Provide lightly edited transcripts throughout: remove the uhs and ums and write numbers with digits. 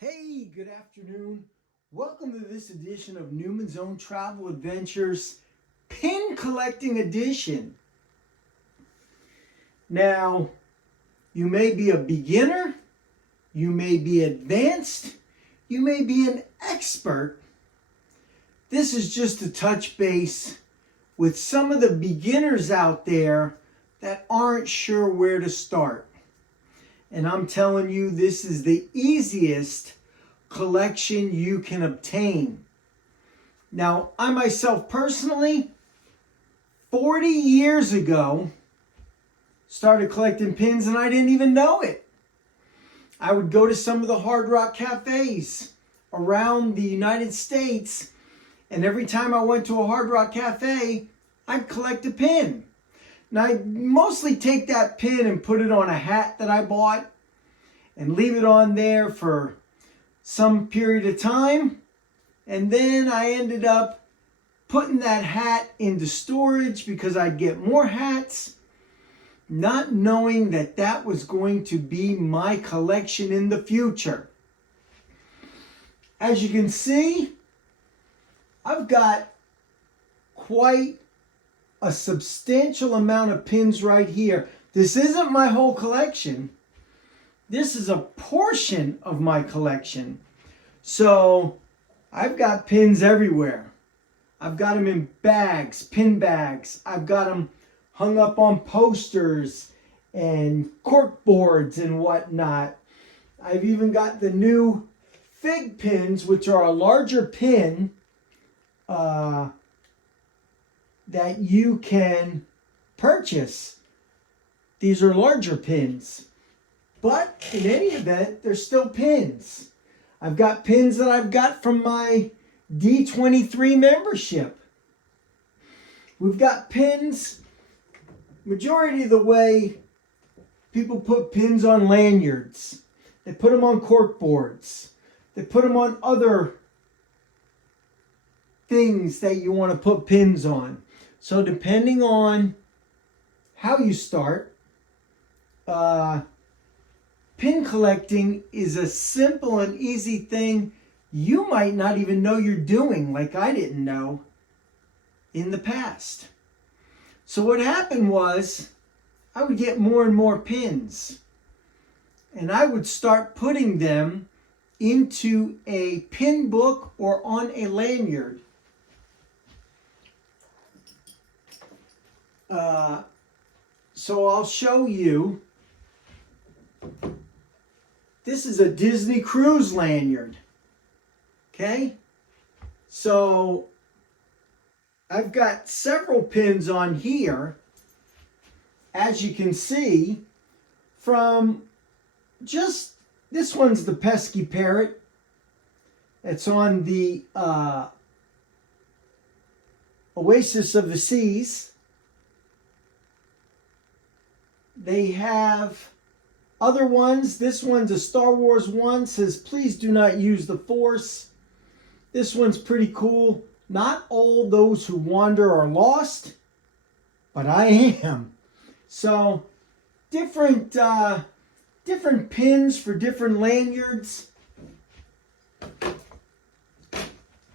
Hey, good afternoon. Welcome to this edition of Newman's Own Travel Adventures Pin Collecting Edition. Now, you may be a beginner, you may be advanced, you may be an expert. This is just to touch base with some of the beginners out there that aren't sure where to start. And I'm telling you, this is the easiest collection you can obtain. Now, I myself personally, 40 years ago, started collecting pins and I didn't even know it. I would go to some of the Hard Rock cafes around the United States, and every time I went to a Hard Rock cafe, I'd collect a pin. Now, I mostly take that pin and put it on a hat that I bought and leave it on there for some period of time. And then I ended up putting that hat into storage because I'd get more hats, not knowing that that was going to be my collection in the future. As you can see, I've got quite a substantial amount of pins right here. This isn't my whole collection. This is a portion of my collection. So I've got pins everywhere. I've got them in bags, pin bags. I've got them hung up on posters and cork boards and whatnot. I've even got the new fig pins, which are a larger pin that you can purchase. These are larger pins. But in any event, they're still pins. I've got pins that I've got from my D23 membership. We've got pins, majority of the way people put pins on lanyards. They put them on cork boards. They put them on other things that you want to put pins on. So depending on how you start, pin collecting is a simple and easy thing you might not even know you're doing, like I didn't know in the past. So what happened was I would get more and more pins, and I would start putting them into a pin book or on a lanyard. So I'll show you. This is a Disney Cruise lanyard. Okay? So I've got several pins on here, as you can see, from just, this one's the Pesky Parrot. It's on the Oasis of the Seas. They have other ones. This one's a Star Wars one. Says, please do not use the Force. This one's pretty cool. Not all those who wander are lost, but I am. So, different pins for different lanyards.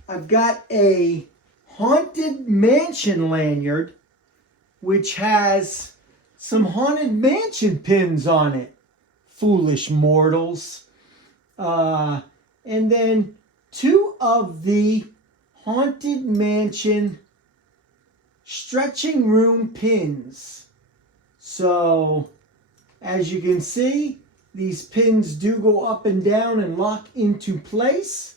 I've got a Haunted Mansion lanyard, which has some Haunted Mansion pins on it. Foolish mortals. And then two of the Haunted Mansion stretching room pins. So, as you can see, these pins do go up and down and lock into place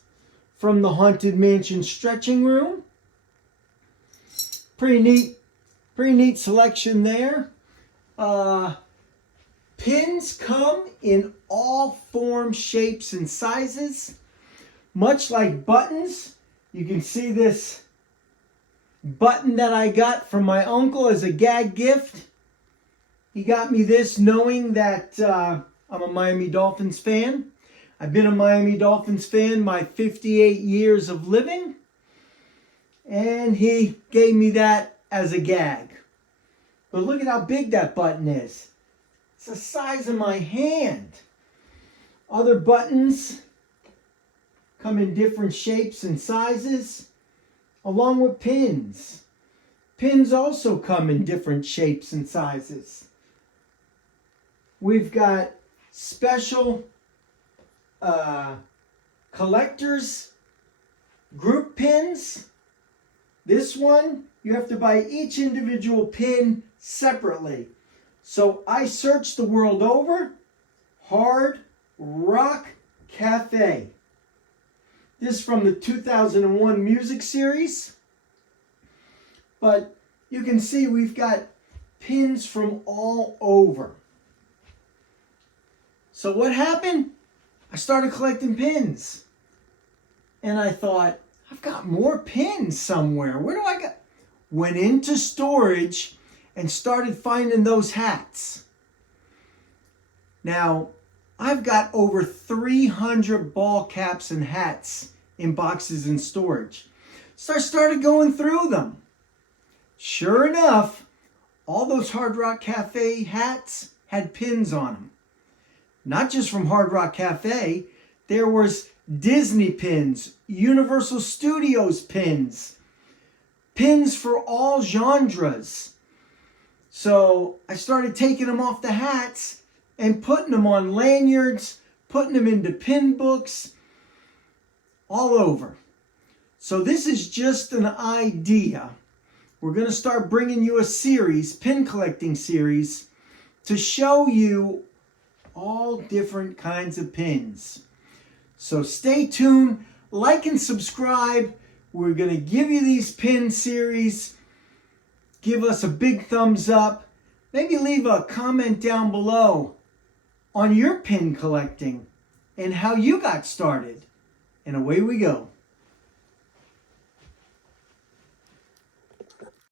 from the Haunted Mansion stretching room. Pretty neat selection there. Pins come in all forms, shapes, and sizes. Much like buttons, you can see this button that I got from my uncle as a gag gift. He got me this knowing that I'm a Miami Dolphins fan. I've been a Miami Dolphins fan my 58 years of living. And he gave me that as a gag. But look at how big that button is. It's the size of my hand. Other buttons come in different shapes and sizes, along with pins. Pins also come in different shapes and sizes. We've got special collectors group pins. This one, you have to buy each individual pin separately. So I searched the world over, Hard Rock Cafe. This is from the 2001 music series. But you can see we've got pins from all over. So what happened? I started collecting pins. And I thought, I've got more pins somewhere. Where do I go? Went into storage and started finding those hats. Now, I've got over 300 ball caps and hats in boxes in storage. So I started going through them. Sure enough, all those Hard Rock Cafe hats had pins on them. Not just from Hard Rock Cafe, there was Disney pins, Universal Studios pins, pins for all genres. So I started taking them off the hats and putting them on lanyards, putting them into pin books, all over. So this is just an idea. We're going to start bringing you a series, pin collecting series, to show you all different kinds of pins. So stay tuned, like and subscribe. We're going to give you these pin series. Give us a big thumbs up. Maybe leave a comment down below on your pin collecting and how you got started. And away we go.